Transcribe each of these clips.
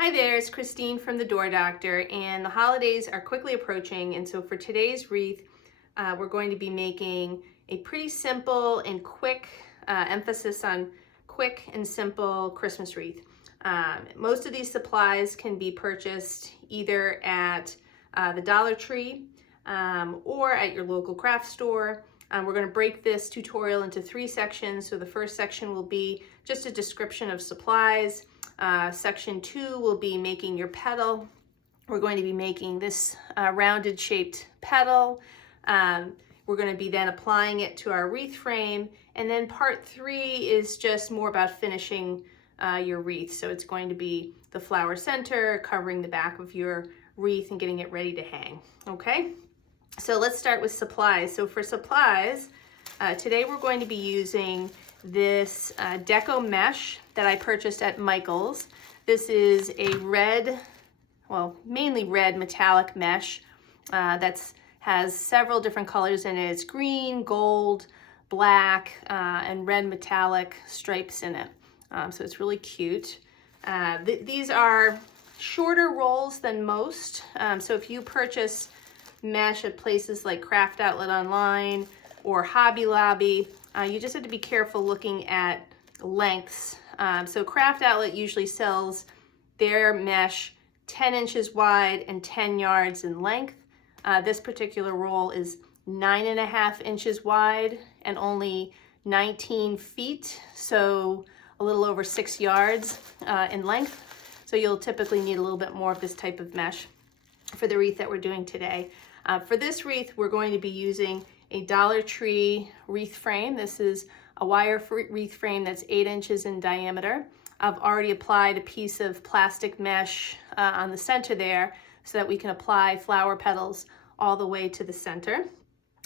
Hi there, it's Christine from the Door Doctor, and the holidays are quickly approaching, and so for today's wreath, we're going to be making a pretty simple and quick, emphasis on quick and simple Christmas wreath. Most of these supplies can be purchased either at the Dollar Tree or at your local craft store. We're going to break this tutorial into 3 sections. So the first section will be just a description of supplies. Section 2 will be making your petal. We're going to be making this rounded shaped petal. We're going to be then applying it to our wreath frame. And then part 3 is just more about finishing your wreath. So it's going to be the flower center, covering the back of your wreath and getting it ready to hang. Okay, so let's start with supplies. So for supplies, today we're going to be using this deco mesh that I purchased at Michael's. This is a red, well, mainly red metallic mesh that has several different colors in it. It's green, gold, black, and red metallic stripes in it. So it's really cute. These are shorter rolls than most. So if you purchase mesh at places like Craft Outlet Online or Hobby Lobby, you just have to be careful looking at lengths. So Craft Outlet usually sells their mesh 10 inches wide and 10 yards in length. This particular roll is 9.5 inches wide and only 19 feet, so a little over 6 yards in length. So you'll typically need a little bit more of this type of mesh for the wreath that we're doing today. For this wreath, we're going to be using a Dollar Tree wreath frame. This is a wire wreath frame that's 8 inches in diameter. I've already applied a piece of plastic mesh on the center there so that we can apply flower petals all the way to the center.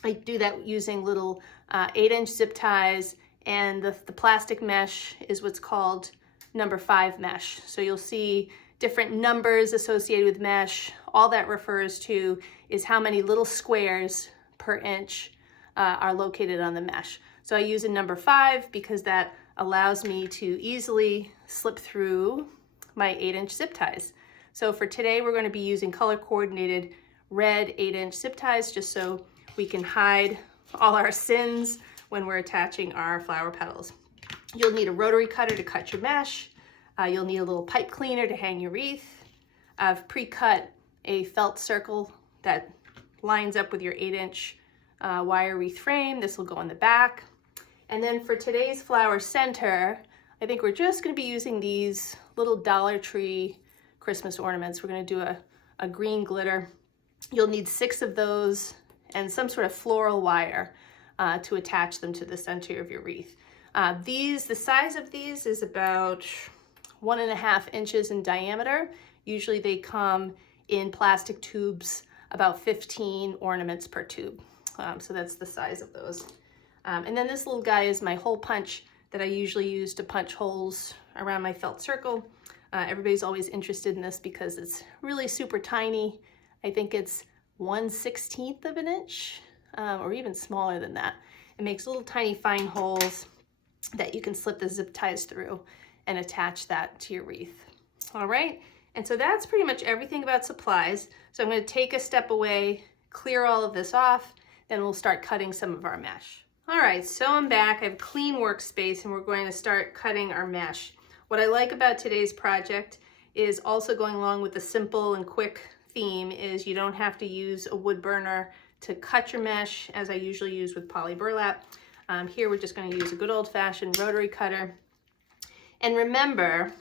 I do that using little 8-inch zip ties, and the plastic mesh is what's called number 5 mesh. So you'll see different numbers associated with mesh. All that refers to is how many little squares per inch are located on the mesh. So I use a number 5 because that allows me to easily slip through my 8-inch zip ties. So for today, we're going to be using color coordinated red 8-inch zip ties just so we can hide all our sins when we're attaching our flower petals. You'll need a rotary cutter to cut your mesh. You'll need a little pipe cleaner to hang your wreath. I've pre-cut a felt circle that lines up with your 8-inch wire wreath frame. This will go on the back. And then for today's flower center, I think we're just going to be using these little Dollar Tree Christmas ornaments. We're going to do a green glitter. You'll need 6 of those and some sort of floral wire to attach them to the center of your wreath. The size of these is about 1.5 inches in diameter. Usually they come in plastic tubes, about 15 ornaments per tube. So that's the size of those. And then this little guy is my hole punch that I usually use to punch holes around my felt circle. Everybody's always interested in this because it's really super tiny. I think it's 1/16 of an inch, or even smaller than that. It makes little tiny fine holes that you can slip the zip ties through and attach that to your wreath. All right, and so that's pretty much everything about supplies. So I'm going to take a step away, clear all of this off, then we'll start cutting some of our mesh. All right, so I'm back. I have a clean workspace and we're going to start cutting our mesh. What I like about today's project is also going along with the simple and quick theme is you don't have to use a wood burner to cut your mesh as I usually use with poly burlap. Here we're just going to use a good old-fashioned rotary cutter. And remember,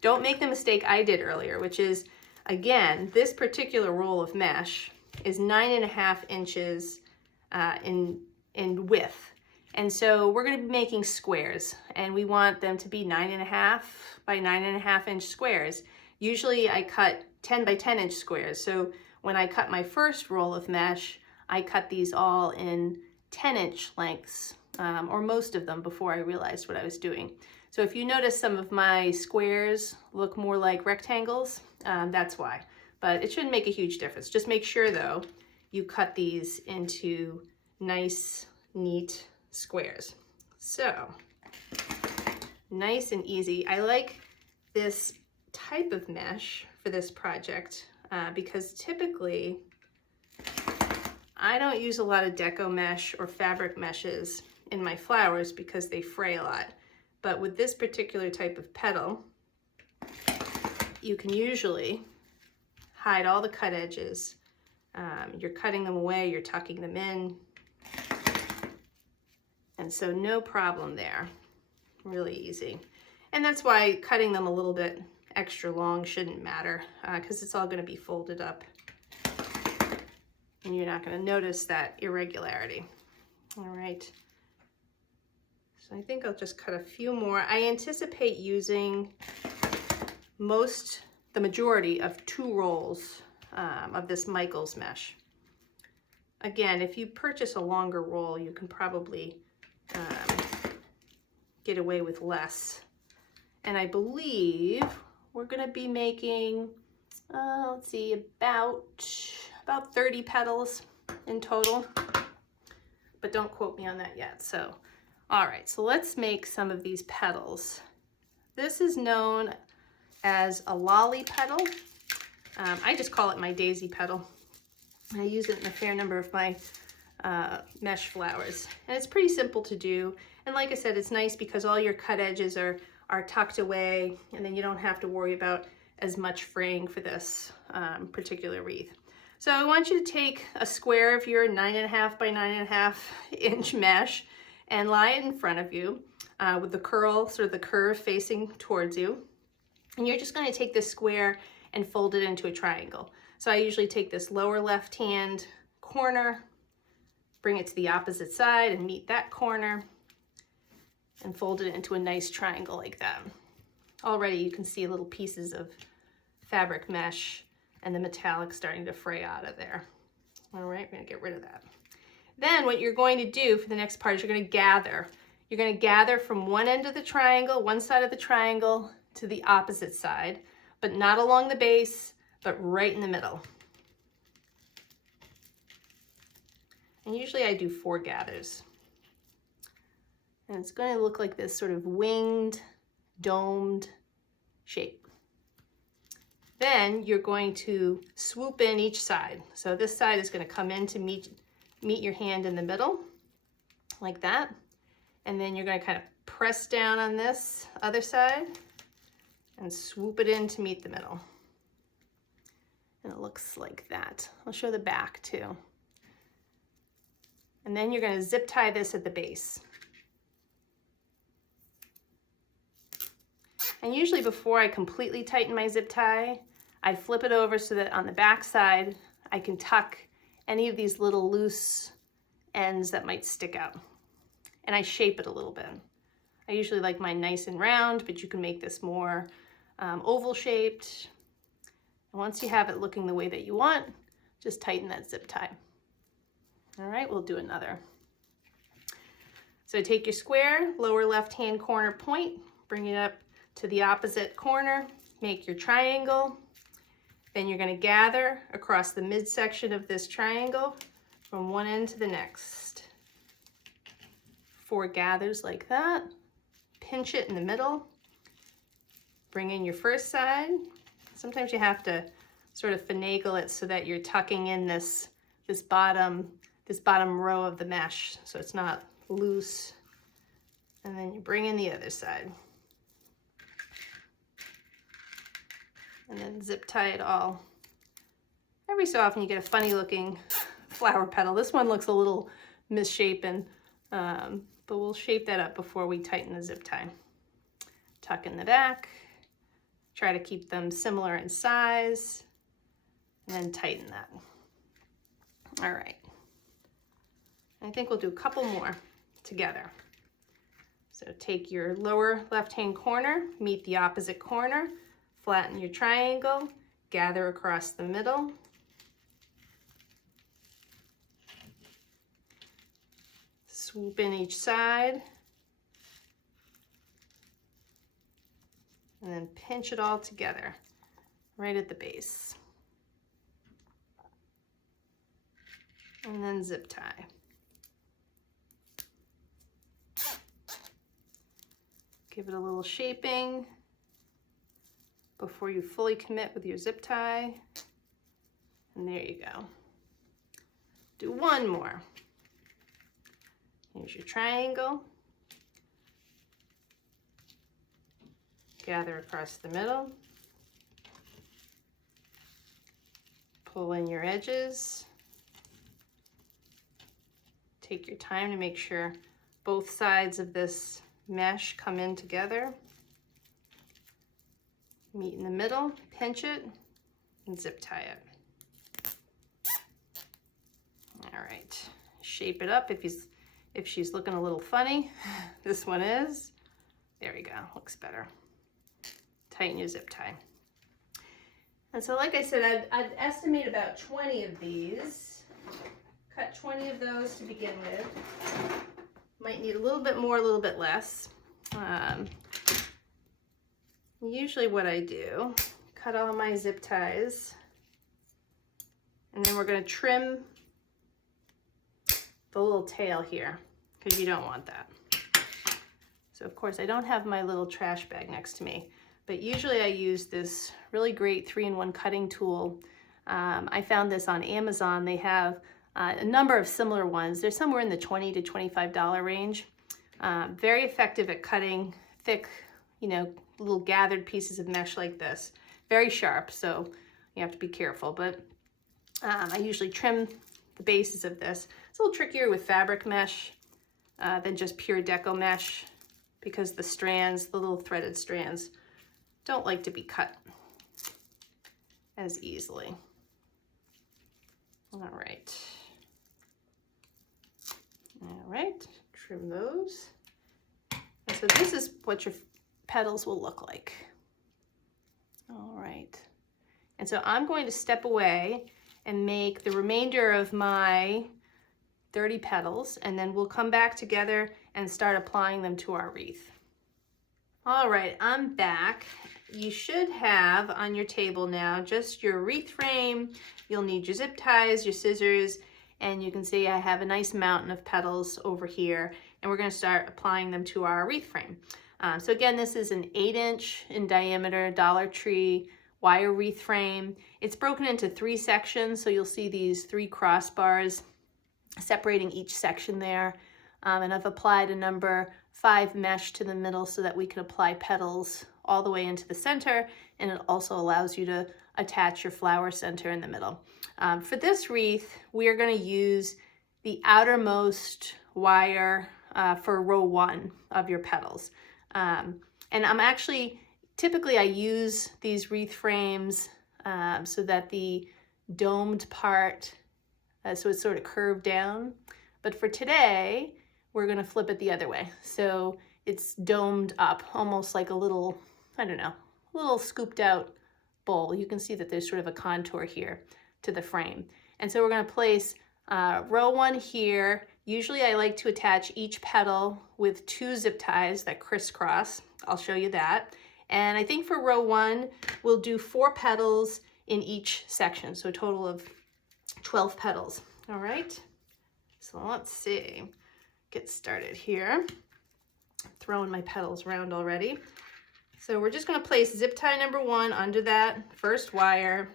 don't make the mistake I did earlier, which is, again, this particular roll of mesh is 9.5 inches in width. And so we're going to be making squares, and we want them to be 9.5 by 9.5 inch squares. Usually I cut 10 by 10 inch squares. So when I cut my first roll of mesh, I cut these all in 10-inch lengths, or most of them before I realized what I was doing. So if you notice some of my squares look more like rectangles, that's why. But it shouldn't make a huge difference. Just make sure though, you cut these into nice, neat squares. So, nice and easy. I like this type of mesh for this project because typically I don't use a lot of deco mesh or fabric meshes in my flowers because they fray a lot. But with this particular type of petal, you can usually hide all the cut edges. You're cutting them away, you're tucking them in. And so no problem there, really easy. And that's why cutting them a little bit extra long shouldn't matter because it's all gonna be folded up and you're not gonna notice that irregularity. All right, so I think I'll just cut a few more. I anticipate using the majority of 2 rolls of this Michaels mesh. Again, if you purchase a longer roll, you can probably get away with less. And I believe we're gonna be making, let's see, about 30 petals in total, but don't quote me on that yet. So, all right, so let's make some of these petals. This is known as a lolly petal. I just call it my daisy petal. I use it in a fair number of my mesh flowers. And it's pretty simple to do. And like I said, it's nice because all your cut edges are tucked away and then you don't have to worry about as much fraying for this particular wreath. So I want you to take a square of your 9.5 by 9.5 inch mesh and lie it in front of you with the curl, sort of the curve facing towards you. And you're just going to take this square and fold it into a triangle. So I usually take this lower left hand corner, bring it to the opposite side and meet that corner and fold it into a nice triangle like that. Already you can see little pieces of fabric mesh and the metallic starting to fray out of there. All right, we're gonna get rid of that. Then what you're going to do for the next part is you're gonna gather. You're gonna gather from one end of the triangle, one side of the triangle, to the opposite side, but not along the base, but right in the middle. And usually I do 4 gathers. And it's going to look like this sort of winged, domed shape. Then you're going to swoop in each side. So this side is going to come in to meet your hand in the middle, like that. And then you're going to kind of press down on this other side and swoop it in to meet the middle. And it looks like that. I'll show the back too. And then you're going to zip tie this at the base. And usually before I completely tighten my zip tie, I flip it over so that on the back side, I can tuck any of these little loose ends that might stick out. And I shape it a little bit. I usually like mine nice and round, but you can make this more oval shaped. And once you have it looking the way that you want, just tighten that zip tie. All right, we'll do another. So take your square, lower left-hand corner point, bring it up to the opposite corner, make your triangle. Then you're gonna gather across the midsection of this triangle from one end to the next. 4 gathers like that. Pinch it in the middle. Bring in your first side. Sometimes you have to sort of finagle it so that you're tucking in this bottom row of the mesh so it's not loose. And then you bring in the other side. And then zip tie it all. Every so often you get a funny looking flower petal. This one looks a little misshapen, but we'll shape that up before we tighten the zip tie. Tuck in the back. Try to keep them similar in size, and then tighten that. All right. I think we'll do a couple more together. So take your lower left-hand corner, meet the opposite corner, flatten your triangle, gather across the middle. Swoop in each side. And then pinch it all together right at the base. And then zip tie. Give it a little shaping. before you fully commit with your zip tie. And there you go. Do one more. Here's your triangle. Gather across the middle. Pull in your edges. Take your time to make sure both sides of this mesh come in together. Meet in the middle, pinch it, and zip tie it. All right, shape it up if she's looking a little funny. This one is. There we go, looks better. Tighten your zip tie. And so like I said, I'd estimate about 20 of these. Cut 20 of those to begin with. Might need a little bit more, a little bit less. Usually what I do, cut all my zip ties, and then we're going to trim the little tail here, because you don't want that. So of course I don't have my little trash bag next to me, but usually I use this really great 3-in-1 cutting tool. I found this on Amazon. They have a number of similar ones. They're somewhere in the $20 to $25 range. Very effective at cutting thick, little gathered pieces of mesh like this. Very sharp, so you have to be careful. But I usually trim the bases of this. It's a little trickier with fabric mesh than just pure deco mesh, because the strands, the little threaded strands, don't like to be cut as easily. All right, trim those. And so this is what your petals will look like. All right, and so I'm going to step away and make the remainder of my 30 petals, and then we'll come back together and start applying them to our wreath. All right, I'm back. You should have on your table now just your wreath frame. You'll need your zip ties, your scissors, and you can see I have a nice mountain of petals over here, and we're going to start applying them to our wreath frame. So again, this is an 8-inch in diameter Dollar Tree wire wreath frame. It's broken into 3 sections, so you'll see these 3 crossbars separating each section there. And I've applied a number 5 mesh to the middle so that we can apply petals all the way into the center, and it also allows you to attach your flower center in the middle. For this wreath, we are going to use the outermost wire for row 1 of your petals. And I'm actually, typically I use these wreath frames so that the domed part, so it's sort of curved down. But for today, we're going to flip it the other way. So it's domed up, almost like a little, I don't know, a little scooped out bowl. You can see that there's sort of a contour here to the frame. And so we're going to place row 1 here. Usually I like to attach each petal with 2 zip ties that crisscross. I'll show you that. And I think for row 1, we'll do 4 petals in each section. So a total of 12 petals. All right. So let's see. Get started here. Throwing my petals around already. So we're just going to place zip tie number 1 under that first wire.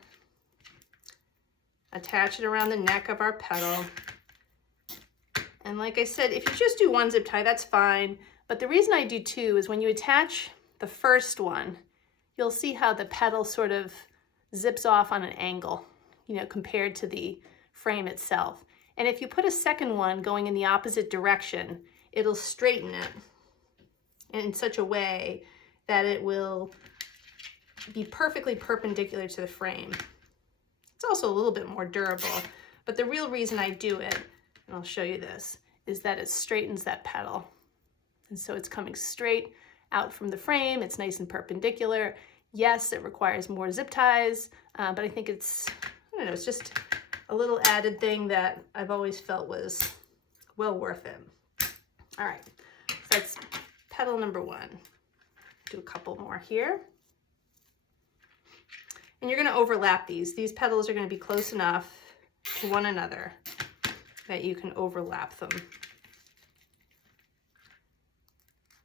Attach it around the neck of our petal. And like I said, if you just do 1 zip tie, that's fine. But the reason I do 2 is when you attach the first one, you'll see how the petal sort of zips off on an angle, compared to the frame itself. And if you put a second one going in the opposite direction, it'll straighten it in such a way that it will be perfectly perpendicular to the frame. It's also a little bit more durable, but the real reason I do it, and I'll show you this, is that it straightens that petal. And so it's coming straight out from the frame. It's nice and perpendicular. Yes, it requires more zip ties, but I think it's just a little added thing that I've always felt was well worth it. All right, so that's petal number 1. Do a couple more here. And you're going to overlap these. These petals are going to be close enough to one another that you can overlap them.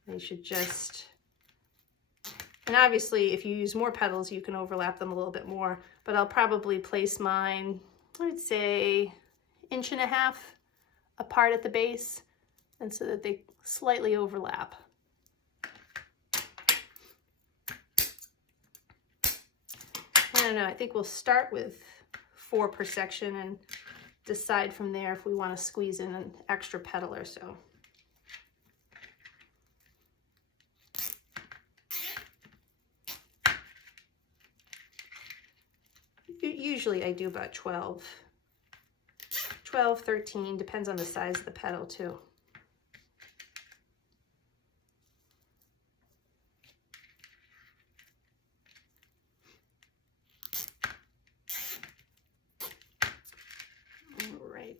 They should just And obviously, if you use more petals, you can overlap them a little bit more, but I'll probably place mine, I would say, 1.5 inches apart at the base, and so that they slightly overlap. I don't know, I think we'll start with 4 per section and decide from there if we want to squeeze in an extra petal or so. Usually I do about 12, 13, depends on the size of the petal too. All right.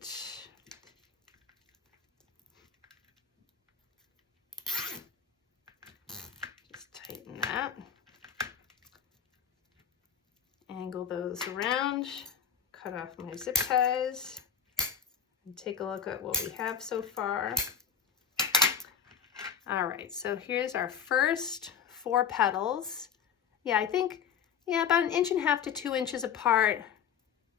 Just tighten that. Angle those around, cut off my zip ties, and take a look at what we have so far. All right, so here's our first 4 petals. Yeah, I think, about 1.5 inches to 2 inches apart,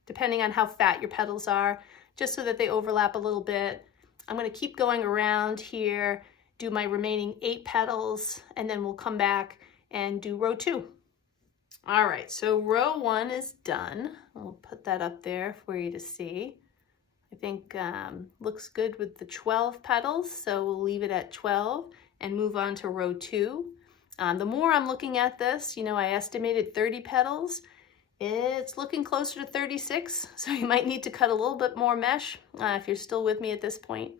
depending on how fat your petals are, just so that they overlap a little bit. I'm gonna keep going around here, do my remaining 8 petals, and then we'll come back and do row 2. All right, so row 1 is done. I'll put that up there for you to see. I think looks good with the 12 petals, so we'll leave it at 12 and move on to row 2. The more I'm looking at this, I estimated 30 petals. It's looking closer to 36, so you might need to cut a little bit more mesh if you're still with me at this point.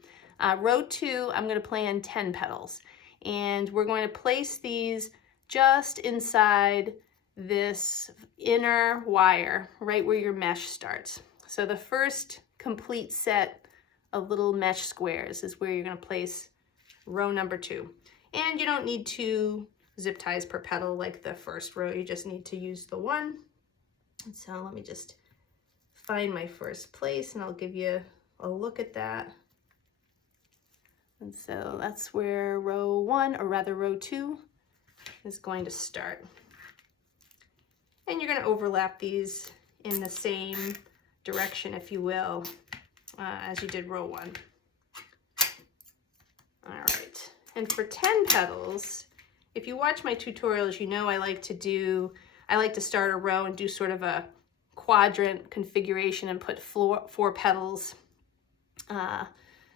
Row 2, I'm going to plan 10 petals, and we're going to place these just inside this inner wire, right where your mesh starts. So the first complete set of little mesh squares is where you're going to place row number 2. And you don't need 2 zip ties per petal like the first row, you just need to use the 1. And so let me just find my first place and I'll give you a look at that. And so that's where row 1, or rather row 2, is going to start. And you're going to overlap these in the same direction, if you will, as you did row 1. All right, and for 10 petals, if you watch my tutorials, I like to start a row and do sort of a quadrant configuration and put 4 petals,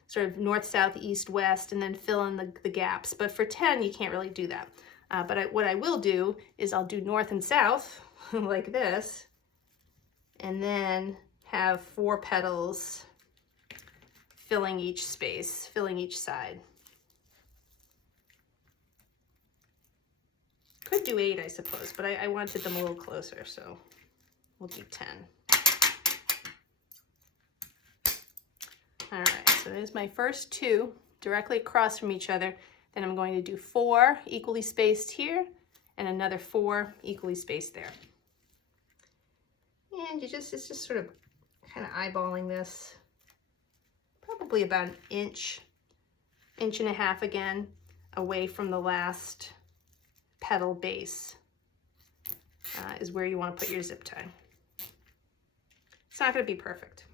sort of north, south, east, west, and then fill in the gaps. But for 10, you can't really do that. What I will do is I'll do north and south, like this, and then have 4 petals filling each space, filling each side. Could do 8, I suppose, but I wanted them a little closer, so we'll do 10. All right, so there's my first 2 directly across from each other. Then I'm going to do 4 equally spaced here and another 4 equally spaced there. And it's just sort of kind of eyeballing this, probably about 1 inch, 1.5 inches again, away from the last petal base is where you want to put your zip tie. It's not going to be perfect.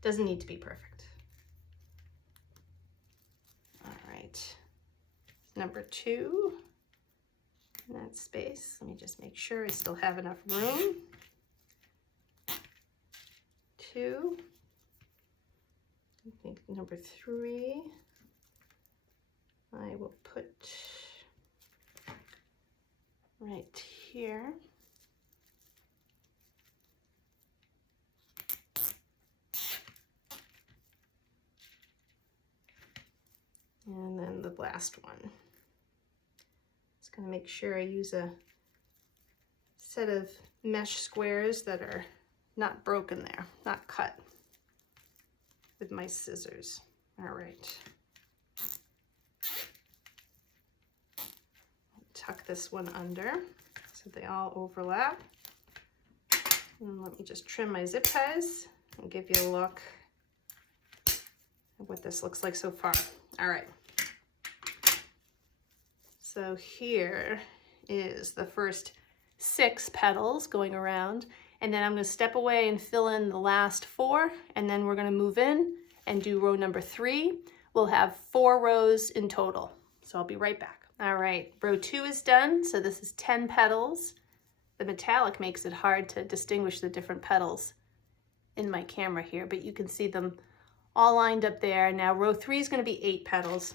Doesn't need to be perfect. All right, number 2 in that space. Let me just make sure I still have enough room. 2. I think number 3, I will put right here. And then the last one. Just gonna make sure I use a set of mesh squares that are not broken there, not cut with my scissors. All right. Tuck this one under so they all overlap. And let me just trim my zip ties and give you a look at what this looks like so far. All right. So here is the first 6 petals going around, and then I'm going to step away and fill in the last 4, and then we're going to move in and do row number 3. We'll have 4 rows in total. So I'll be right back. All right, row 2 is done. So this is 10 petals. The metallic makes it hard to distinguish the different petals in my camera here, but you can see them all lined up there. Now row 3 is going to be 8 petals.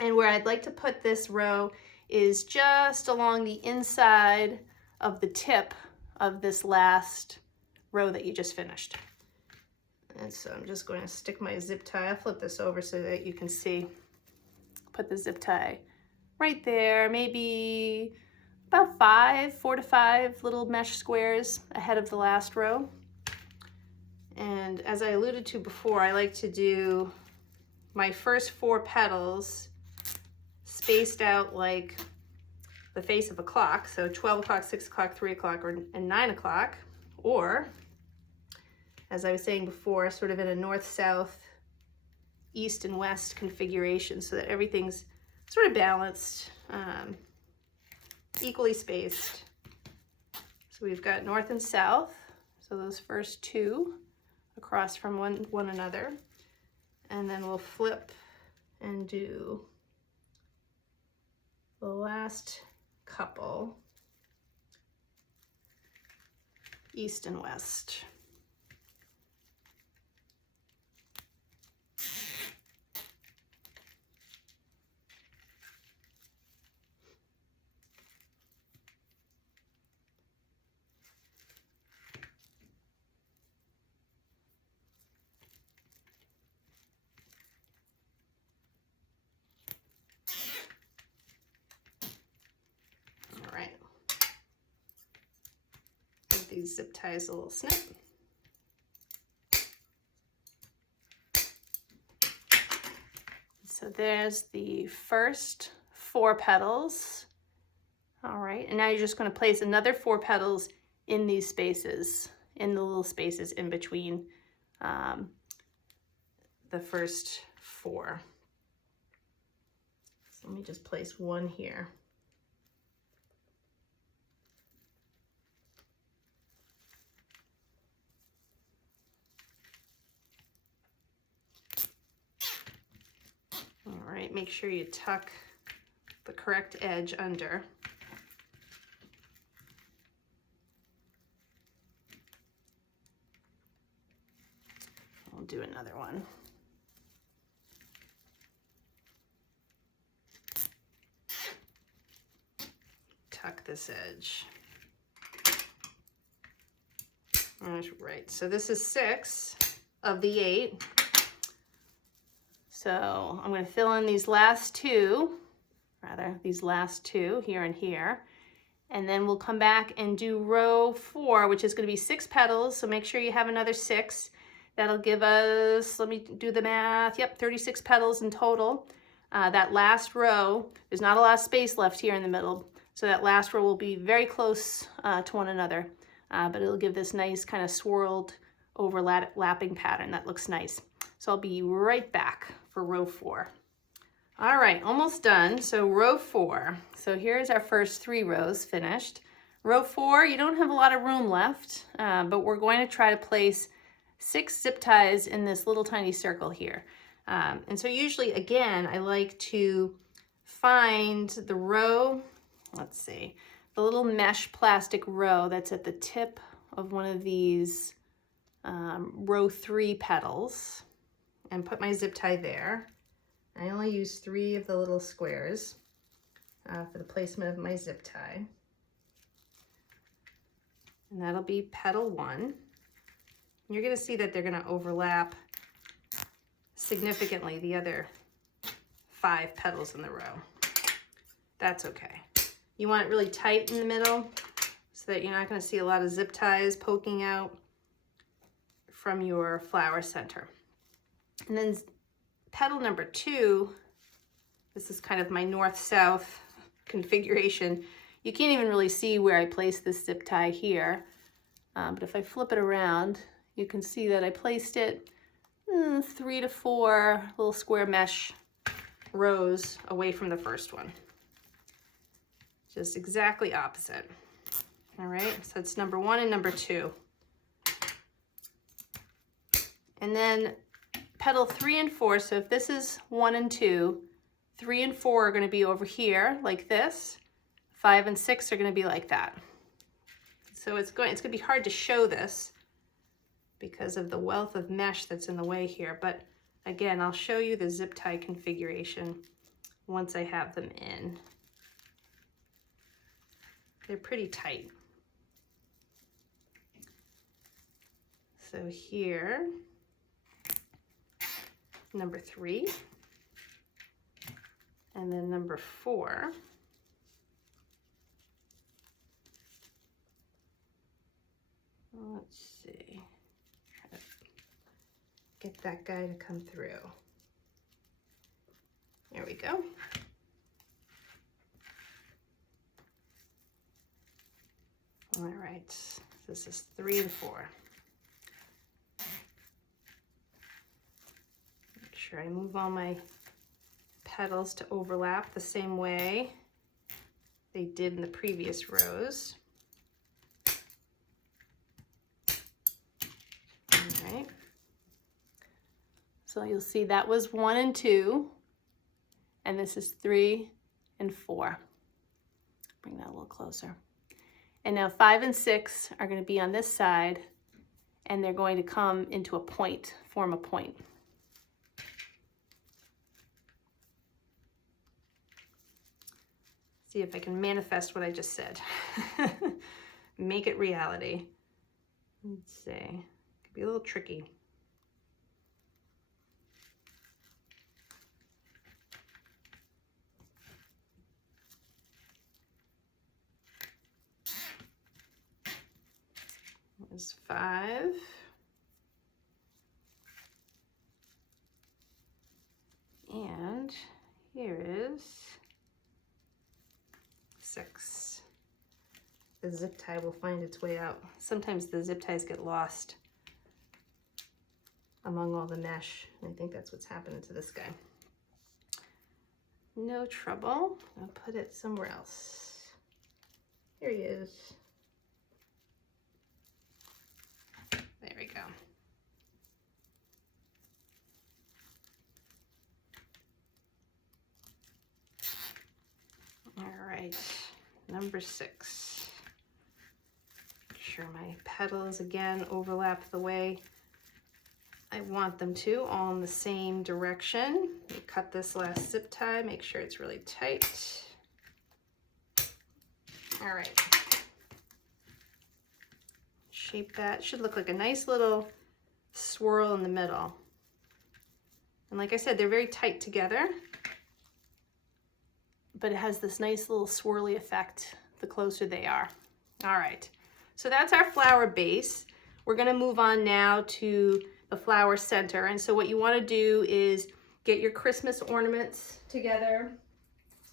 And where I'd like to put this row is just along the inside of the tip of this last row that you just finished. And so I'm just going to stick my zip tie. I'll flip this over so that you can see. Put the zip tie right there, maybe about 4 to 5 little mesh squares ahead of the last row. And as I alluded to before, I like to do my first 4 petals spaced out like the face of a clock. So 12 o'clock, 6 o'clock, 3 o'clock, and 9 o'clock. Or, as I was saying before, sort of in a north-south, east and west configuration so that everything's sort of balanced, equally spaced. So we've got north and south, so those first 2 across from one another. And then we'll flip and do the last couple, east and west. These zip ties a little snip. So there's the first 4 petals. All right, and now you're just going to place another 4 petals in these spaces, in the little spaces in between the first 4. So let me just place one here. All right, make sure you tuck the correct edge under. We'll do another one. Tuck this edge. All right, so this is 6 of the 8. So I'm going to fill in these last 2 here and here. And then we'll come back and do row 4, which is going to be 6 petals. So make sure you have another 6. That'll give us, let me do the math, yep, 36 petals in total. That last row, there's not a lot of space left here in the middle. So that last row will be very close to one another. But it'll give this nice kind of swirled overlapping pattern that looks nice. So I'll be right back for row 4. All right, almost done. So row 4. So here's our first 3 rows finished. Row 4, you don't have a lot of room left, but we're going to try to place 6 zip ties in this little tiny circle here. And so usually, again, I like to find the row, let's see, the little mesh plastic row that's at the tip of one of these row 3 petals, and put my zip tie there. I only use 3 of the little squares for the placement of my zip tie. And that'll be petal 1. You're going to see that they're going to overlap significantly the other 5 petals in the row. That's okay. You want it really tight in the middle so that you're not going to see a lot of zip ties poking out from your flower center. And then petal number 2, this is kind of my north-south configuration. You can't even really see where I placed this zip tie here. But if I flip it around, you can see that I placed it 3 to 4 little square mesh rows away from the first one. just exactly opposite. All right, so that's number 1 and number 2. And then petal 3 and 4, so if this is 1 and 2, 3 and 4 are going to be over here like this. 5 and 6 are going to be like that. So it's going to be hard to show this because of the wealth of mesh that's in the way here. But again, I'll show you the zip tie configuration once I have them in. They're pretty tight. So here, number 3, and then number 4. Let's see, try to get that guy to come through. There we go. All right, this is 3 and 4. Make sure I move all my petals to overlap the same way they did in the previous rows. All right. So you'll see that was 1 and 2, and this is 3 and 4. Bring that a little closer. And now 5 and 6 are going to be on this side, and they're going to come into a point, form a point. See if I can manifest what I just said. Make it reality. Let's see. Could be a little tricky. There's 5. And here is 6. The zip tie will find its way out. Sometimes the zip ties get lost among all the mesh, and I think that's what's happening to this guy. No trouble. I'll put it somewhere else. Here he is. There we go. All right, number 6. Make sure my petals again overlap the way I want them to, all in the same direction. You cut this last zip tie, make sure it's really tight. All right. Shape that. Should look like a nice little swirl in the middle. And like I said, they're very tight together, but it has this nice little swirly effect the closer they are. All right, so that's our flower base. We're gonna move on now to the flower center. And so what you wanna do is get your Christmas ornaments together.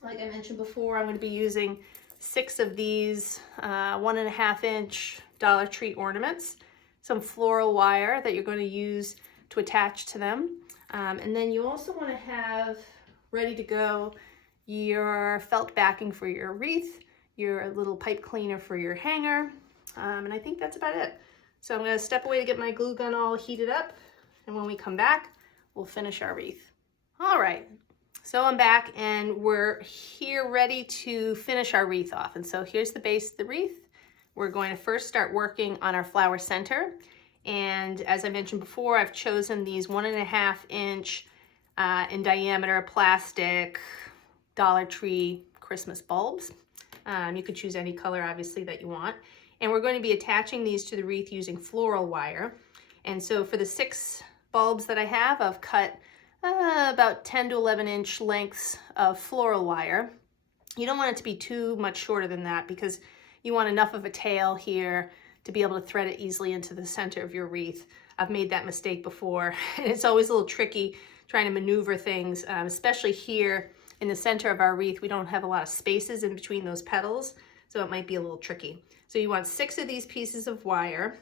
Like I mentioned before, I'm gonna be using 6 of these 1.5 inch Dollar Tree ornaments, some floral wire that you're going to use to attach to them. And then you also want to have ready to go your felt backing for your wreath, your little pipe cleaner for your hanger, and I think that's about it. So I'm going to step away to get my glue gun all heated up, and when we come back, we'll finish our wreath. All right, so I'm back and we're here ready to finish our wreath off. And so here's the base of the wreath. We're going to first start working on our flower center. And as I mentioned before, I've chosen these 1.5 inch in diameter plastic Dollar Tree Christmas bulbs. You could choose any color, obviously, that you want. And we're going to be attaching these to the wreath using floral wire. And so for the 6 bulbs that I have, I've cut about 10 to 11 inch lengths of floral wire. You don't want it to be too much shorter than that because you want enough of a tail here to be able to thread it easily into the center of your wreath. I've made that mistake before, and it's always a little tricky trying to maneuver things, especially here in the center of our wreath. We don't have a lot of spaces in between those petals, so it might be a little tricky. So you want 6 of these pieces of wire.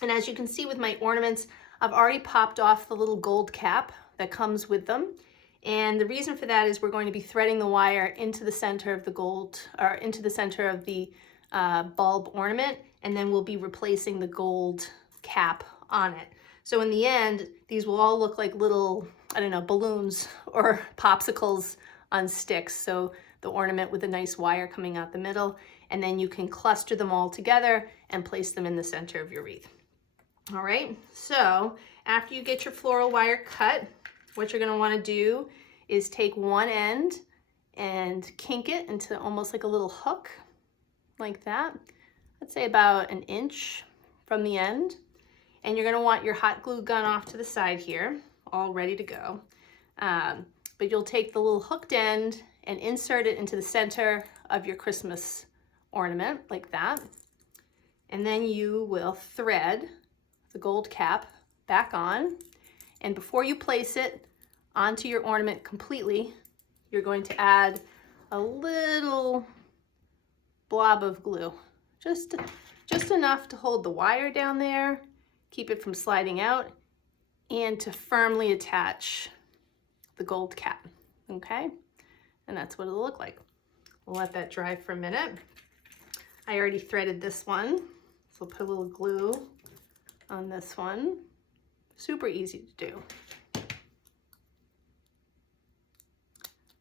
And as you can see with my ornaments, I've already popped off the little gold cap that comes with them. And the reason for that is we're going to be threading the wire into the center of the gold, or into the center of the bulb ornament, and then we'll be replacing the gold cap on it. So in the end, these will all look like little, I don't know, balloons or popsicles on sticks. So the ornament with a nice wire coming out the middle, and then you can cluster them all together and place them in the center of your wreath. All right, so after you get your floral wire cut, what you're gonna wanna do is take one end and kink it into almost like a little hook, like that. Let's say about an inch from the end. And you're gonna want your hot glue gun off to the side here, all ready to go. But you'll take the little hooked end and insert it into the center of your Christmas ornament, like that. And then you will thread the gold cap back on. And before you place it onto your ornament completely, you're going to add a little blob of glue, just enough to hold the wire down there, keep it from sliding out, and to firmly attach the gold cap, okay? And that's what it'll look like. We'll let that dry for a minute. I already threaded this one, so I'll put a little glue on this one. Super easy to do.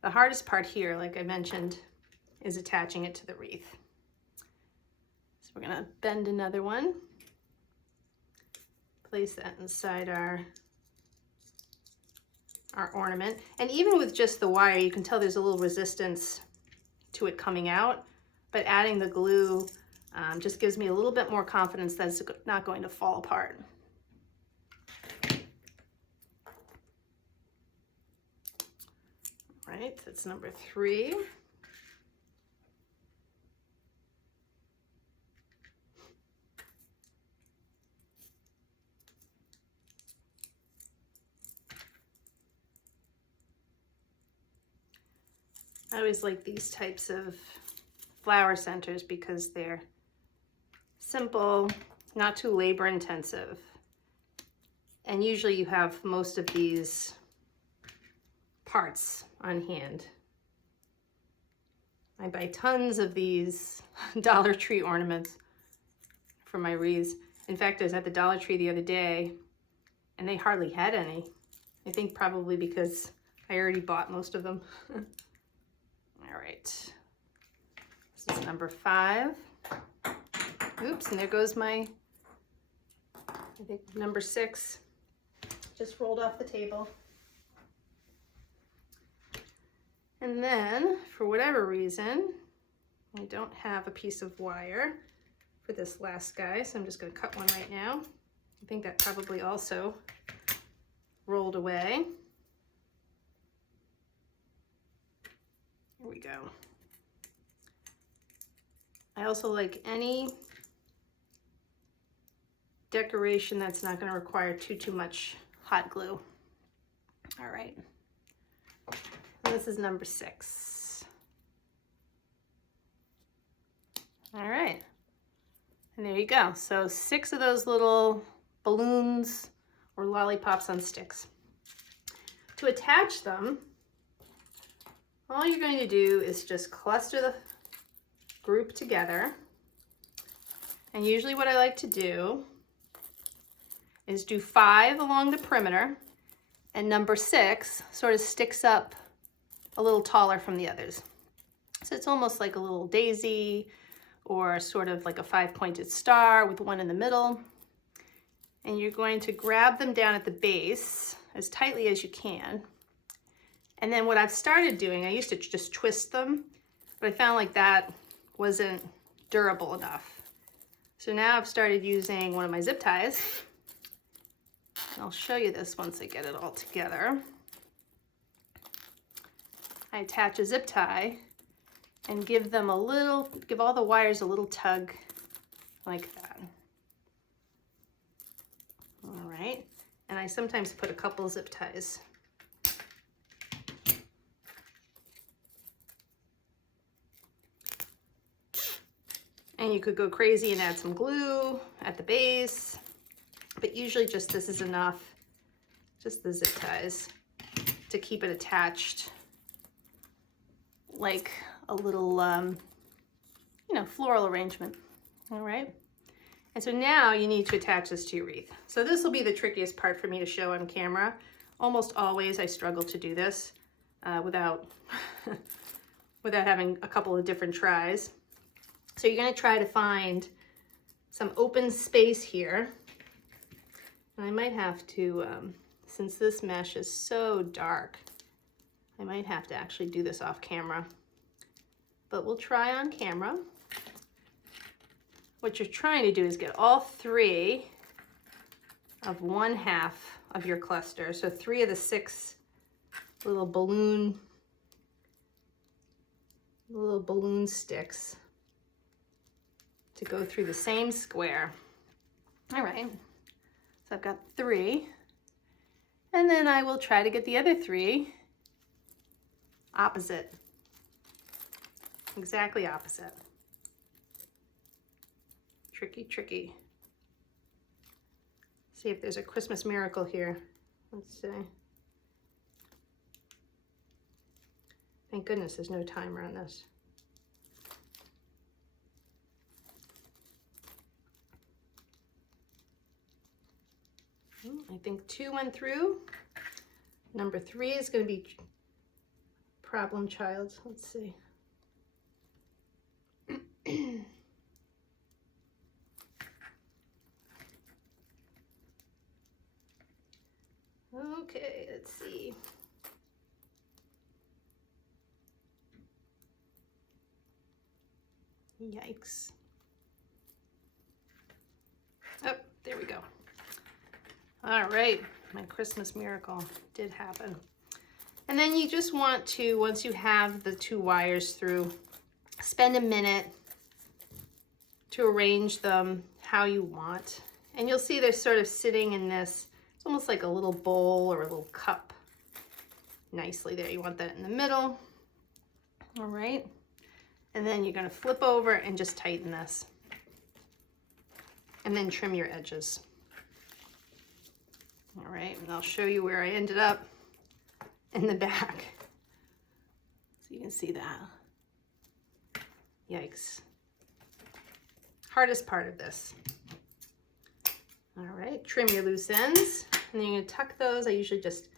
The hardest part here, like I mentioned, is attaching it to the wreath. So we're gonna bend another one, place that inside our ornament. And even with just the wire, you can tell there's a little resistance to it coming out, but adding the glue just gives me a little bit more confidence that it's not going to fall apart. All right, that's number 3. I always like these types of flower centers because they're simple, not too labor intensive. And usually you have most of these parts on hand. I buy tons of these Dollar Tree ornaments for my wreaths. In fact, I was at the Dollar Tree the other day and they hardly had any. I think probably because I already bought most of them. All right, this is number 5. Oops, and there goes my, I think number 6 just rolled off the table. And then, for whatever reason, I don't have a piece of wire for this last guy, so I'm just gonna cut one right now. I think that probably also rolled away. Here we go. I also like any decoration that's not going to require too much hot glue. All right. And this is number 6. All right. And there you go. So 6 of those little balloons or lollipops on sticks. To attach them, all you're going to do is just cluster the group together. And usually what I like to do is do 5 along the perimeter, and number 6 sort of sticks up a little taller from the others. So it's almost like a little daisy or sort of like a 5-pointed star with one in the middle. And you're going to grab them down at the base as tightly as you can. And then what I've started doing, I used to just twist them, but I found like that wasn't durable enough. So now I've started using one of my zip ties. I'll show you this once I get it all together. I attach a zip tie and give all the wires a little tug like that. All right, and I sometimes put a couple zip ties. And you could go crazy and add some glue at the base, but usually just this is enough, just the zip ties. to keep it attached like a little, you know, floral arrangement. All right. And so now you need to attach this to your wreath. So this will be the trickiest part for me to show on camera. Almost always I struggle to do this without having a couple of different tries. So you're going to try to find some open space here. And I might have to, since this mesh is so dark, I might have to actually do this off camera. But we'll try on camera. What you're trying to do is get all 3 of 1/2 of your cluster. So 3 of the 6 little balloon sticks to go through the same square. All right, so I've got 3. And then I will try to get the other 3 opposite, exactly opposite. Tricky, tricky. See if there's a Christmas miracle here. Let's see. Thank goodness there's no timer on this. I think 2 went through. Number 3 is going to be problem child. Let's see. Okay, let's see. Yikes. Oh, there we go. All right, my Christmas miracle did happen. And then you just want to, once you have the 2 wires through, spend a minute to arrange them how you want. And you'll see they're sort of sitting in this, it's almost like a little bowl or a little cup nicely there. You want that in the middle. All right. And then you're going to flip over and just tighten this. And then trim your edges. All right, and I'll show you where I ended up in the back. So you can see that. Yikes. Hardest part of this. All right, trim your loose ends. And then you're gonna tuck those. I usually just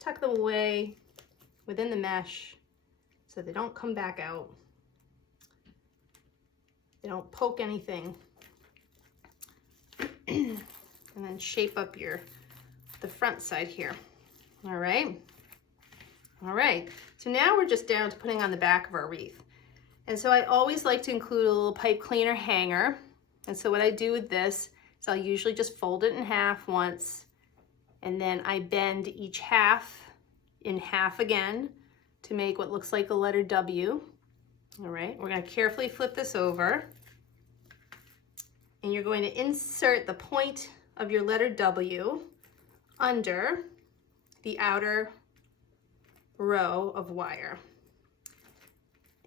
tuck them away within the mesh so they don't come back out. They don't poke anything. And then shape up the front side here. All right. All right. So now we're just down to putting on the back of our wreath. And so I always like to include a little pipe cleaner hanger. And so what I do with this is I'll usually just fold it in half once, and then I bend each half in half again to make what looks like a letter W. All right. We're going to carefully flip this over. And you're going to insert the point of your letter W under the outer row of wire.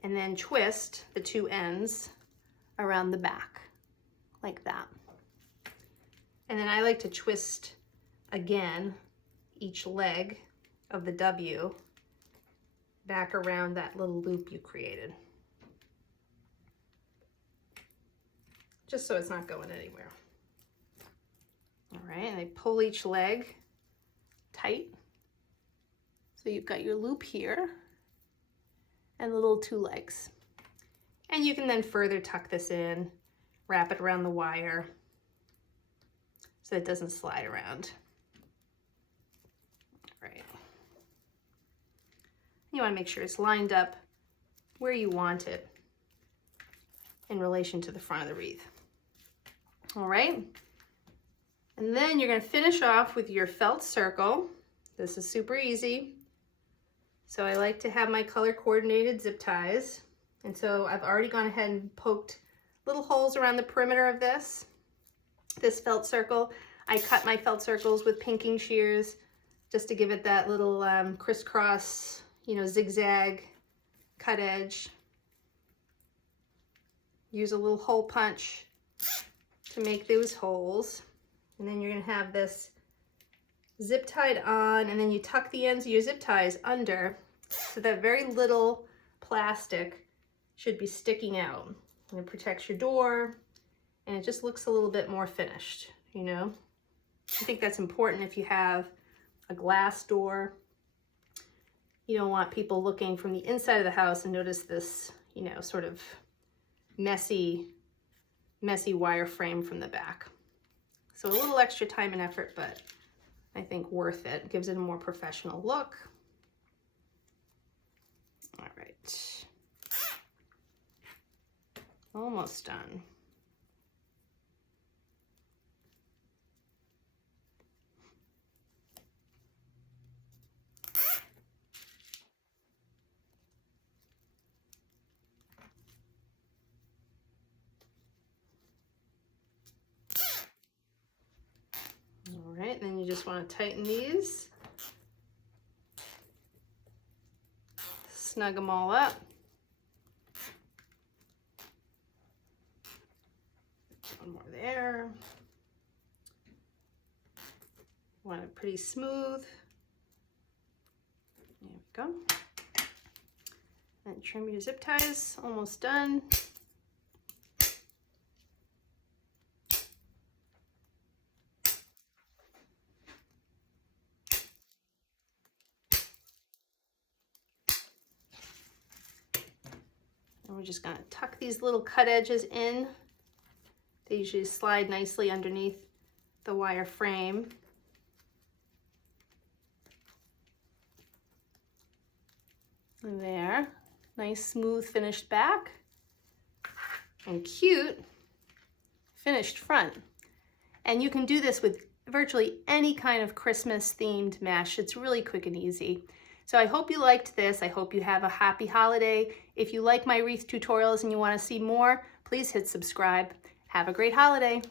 And then twist the 2 ends around the back, like that. And then I like to twist again each leg of the W back around that little loop you created. Just so it's not going anywhere. All right, and I pull each leg tight. So you've got your loop here and the little 2 legs. And you can then further tuck this in, wrap it around the wire so it doesn't slide around. All right. You want to make sure it's lined up where you want it in relation to the front of the wreath. All right. And then you're going to finish off with your felt circle. This is super easy. So I like to have my color coordinated zip ties. And so I've already gone ahead and poked little holes around the perimeter of this felt circle. I cut my felt circles with pinking shears just to give it that little crisscross, zigzag cut edge. Use a little hole punch to make those holes. And then you're going to have this zip tied on, and then you tuck the ends of your zip ties under so that very little plastic should be sticking out. And it protects your door, and it just looks a little bit more finished, you know? I think that's important if you have a glass door. You don't want people looking from the inside of the house and notice this, you know, sort of messy wire frame from the back. So a little extra time and effort, but I think worth it. It gives it a more professional look. All right. Almost done. All right, then you just want to tighten these. Snug them all up. One more there. Want it pretty smooth. There we go. And trim your zip ties, almost done. And we're just gonna tuck these little cut edges in. They usually slide nicely underneath the wire frame. And there, nice smooth finished back and cute finished front. And you can do this with virtually any kind of Christmas themed mesh. It's really quick and easy. So I hope you liked this. I hope you have a happy holiday. If you like my wreath tutorials and you want to see more, please hit subscribe. Have a great holiday.